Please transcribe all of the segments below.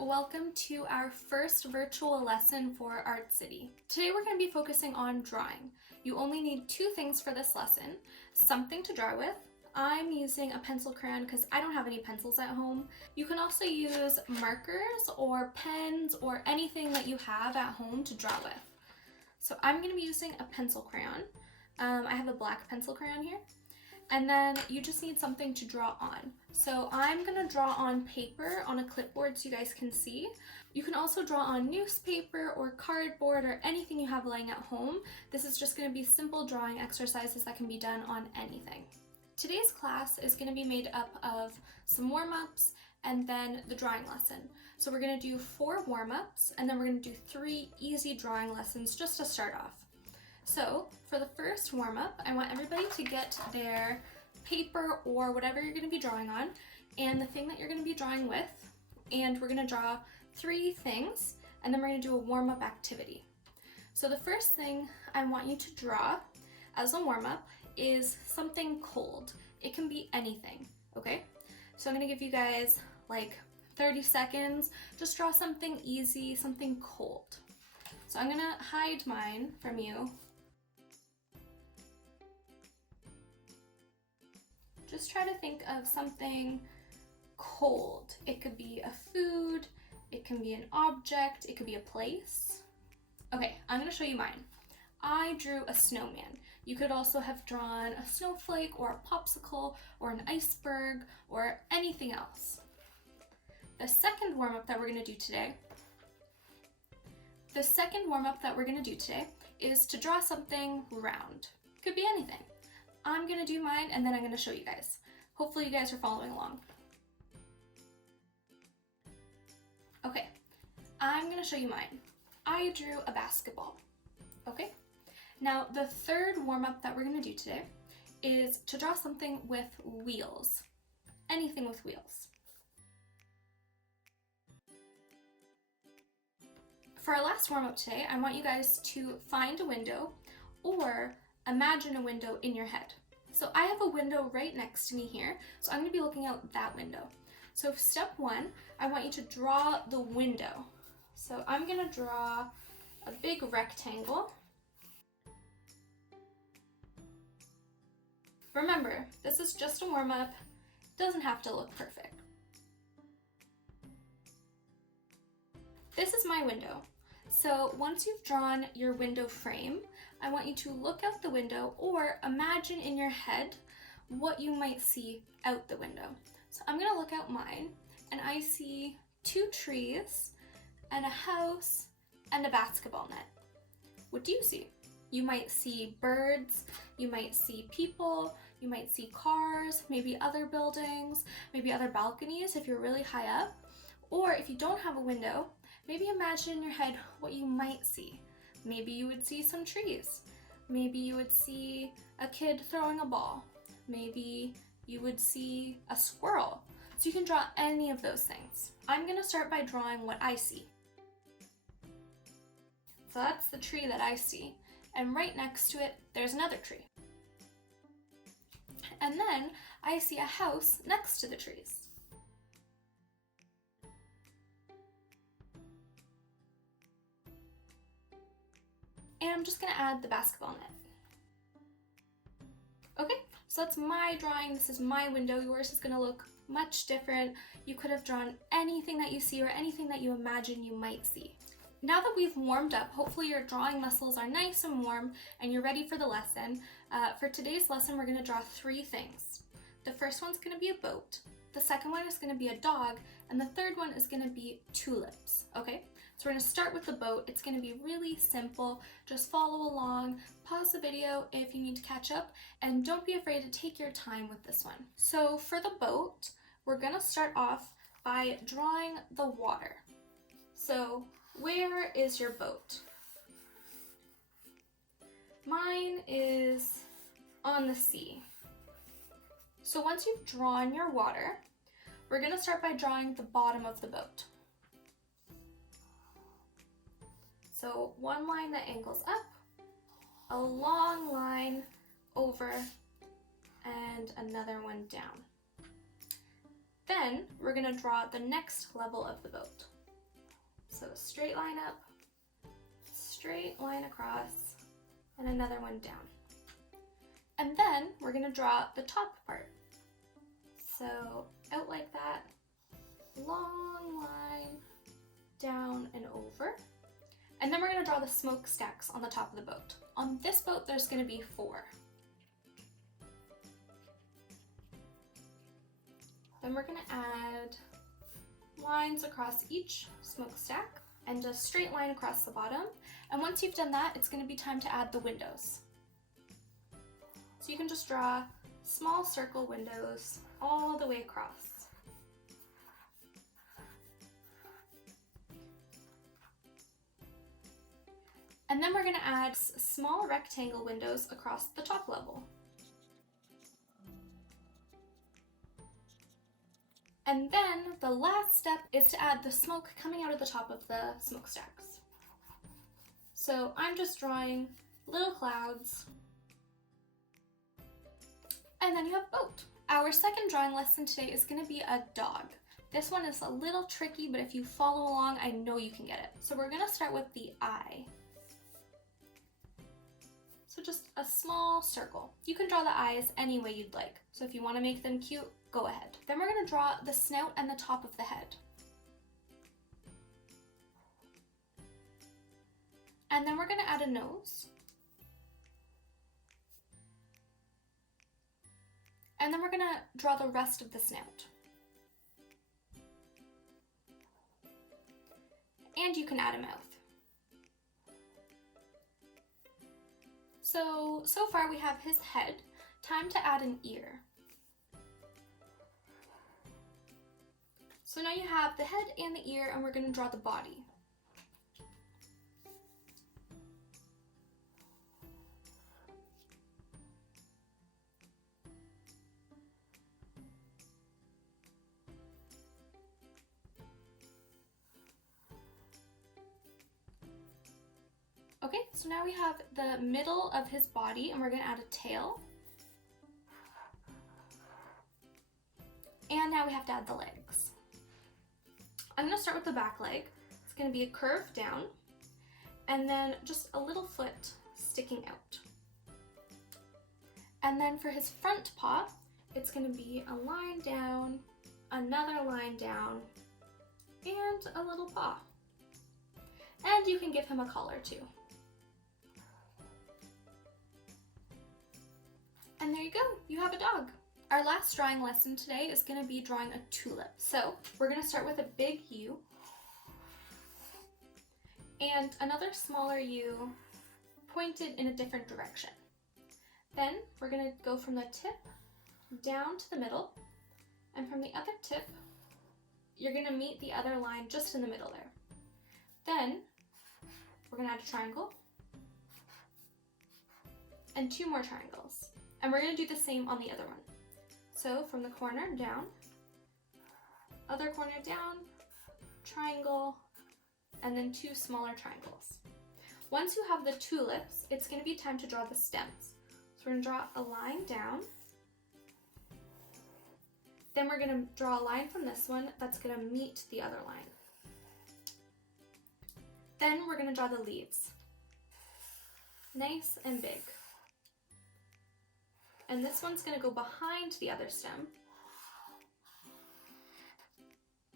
welcome to our first virtual lesson for Art City. Today we're going to be focusing on drawing. You only need two things for this lesson, something to draw with. I'm using a pencil crayon because I don't have any pencils at home. You can also use markers or pens or anything that you have at home to draw with. So I'm going to be using a pencil crayon. I have a black pencil crayon here. And then you just need something to draw on. So I'm gonna draw on paper on a clipboard so you guys can see. You can also draw on newspaper or cardboard or anything you have laying at home. This is just gonna be simple drawing exercises that can be done on anything. Today's class is gonna be made up of some warm-ups and then the drawing lesson. So we're gonna do 4 warm-ups and then we're gonna do 3 easy drawing lessons just to start off. So for the first warm-up, I want everybody to get their paper or whatever you're going to be drawing on and the thing that you're going to be drawing with, and we're going to draw 3 things and then we're going to do a warm-up activity. So the first thing I want you to draw as a warm-up is something cold. It can be anything, okay? So I'm going to give you guys like 30 seconds. Just draw something easy, something cold. So I'm going to hide mine from you. Just try to think of something cold. It could be a food, it can be an object, it could be a place. Okay, I'm gonna show you mine. I drew a snowman. You could also have drawn a snowflake or a popsicle or an iceberg or anything else. The second warm-up that we're gonna do today is to draw something round. Could be anything. I'm gonna do mine and then I'm gonna show you guys. Hopefully you guys are following along. Okay, I'm gonna show you mine. I drew a basketball, okay? Now the third warm-up that we're gonna do today is to draw something with wheels. Anything with wheels. For our last warm-up today, I want you guys to find a window or imagine a window in your head. So I have a window right next to me here, so I'm going to be looking out that window. So step 1, I want you to draw the window. So I'm going to draw a big rectangle. Remember, this is just a warm-up, doesn't have to look perfect. This is my window. So once you've drawn your window frame, I want you to look out the window or imagine in your head what you might see out the window. So I'm gonna look out mine and I see 2 trees and a house and a basketball net. What do you see? You might see birds, you might see people, you might see cars, maybe other buildings, maybe other balconies if you're really high up. Or if you don't have a window, maybe imagine in your head what you might see. Maybe you would see some trees. Maybe you would see a kid throwing a ball. Maybe you would see a squirrel. So you can draw any of those things. I'm gonna start by drawing what I see. So that's the tree that I see. And right next to it, there's another tree. And then I see a house next to the trees. And I'm just gonna add the basketball net. Okay, so that's my drawing. This is my window. Yours is gonna look much different. You could have drawn anything that you see or anything that you imagine you might see. Now that we've warmed up, hopefully your drawing muscles are nice and warm and you're ready for the lesson. For today's lesson, we're gonna draw 3 things. The first one's gonna be a boat. The second one is gonna be a dog. And the third one is gonna be tulips, okay? So we're gonna start with the boat. It's gonna be really simple. Just follow along, pause the video if you need to catch up, and don't be afraid to take your time with this one. So for the boat, we're gonna start off by drawing the water. So where is your boat? Mine is on the sea. So once you've drawn your water, we're gonna start by drawing the bottom of the boat. So one line that angles up, a long line over, and another one down. Then we're gonna draw the next level of the boat. So straight line up, straight line across, and another one down. And then we're gonna draw the top part. So out like that, long line down and over. And then we're gonna draw the smokestacks on the top of the boat. On this boat, there's gonna be 4. Then we're gonna add lines across each smokestack and a straight line across the bottom. And once you've done that, it's gonna be time to add the windows. So you can just draw small circle windows all the way across. And then we're gonna add small rectangle windows across the top level. And then the last step is to add the smoke coming out of the top of the smokestacks. So I'm just drawing little clouds. And then you have boat. Our second drawing lesson today is gonna be a dog. This one is a little tricky, but if you follow along, I know you can get it. So we're gonna start with the eye. So just a small circle. You can draw the eyes any way you'd like. So if you want to make them cute, go ahead. Then we're going to draw the snout and the top of the head. And then we're going to add a nose. And then we're going to draw the rest of the snout. And you can add a mouth. So far we have his head. Time to add an ear. So now you have the head and the ear, and we're going to draw the body. Okay, so now we have the middle of his body, and we're going to add a tail. And now we have to add the legs. I'm going to start with the back leg. It's going to be a curve down, and then just a little foot sticking out. And then for his front paw, it's going to be a line down, another line down, and a little paw. And you can give him a collar too. And there you go, you have a dog. Our last drawing lesson today is going to be drawing a tulip. So we're going to start with a big U and another smaller U pointed in a different direction. Then we're going to go from the tip down to the middle, and from the other tip, you're going to meet the other line just in the middle there. Then we're going to add a triangle and 2 more triangles. And we're going to do the same on the other one. So from the corner down, other corner down, triangle, and then 2 smaller triangles. Once you have the tulips, it's going to be time to draw the stems. So we're going to draw a line down. Then we're going to draw a line from this one that's going to meet the other line. Then we're going to draw the leaves. Nice and big. And this one's going to go behind the other stem.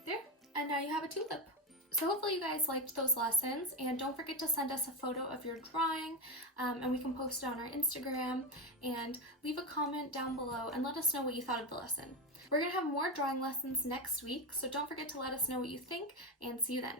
There, and now you have a tulip. So hopefully you guys liked those lessons, and don't forget to send us a photo of your drawing, and we can post it on our Instagram, and leave a comment down below and let us know what you thought of the lesson. We're going to have more drawing lessons next week, so don't forget to let us know what you think, and see you then.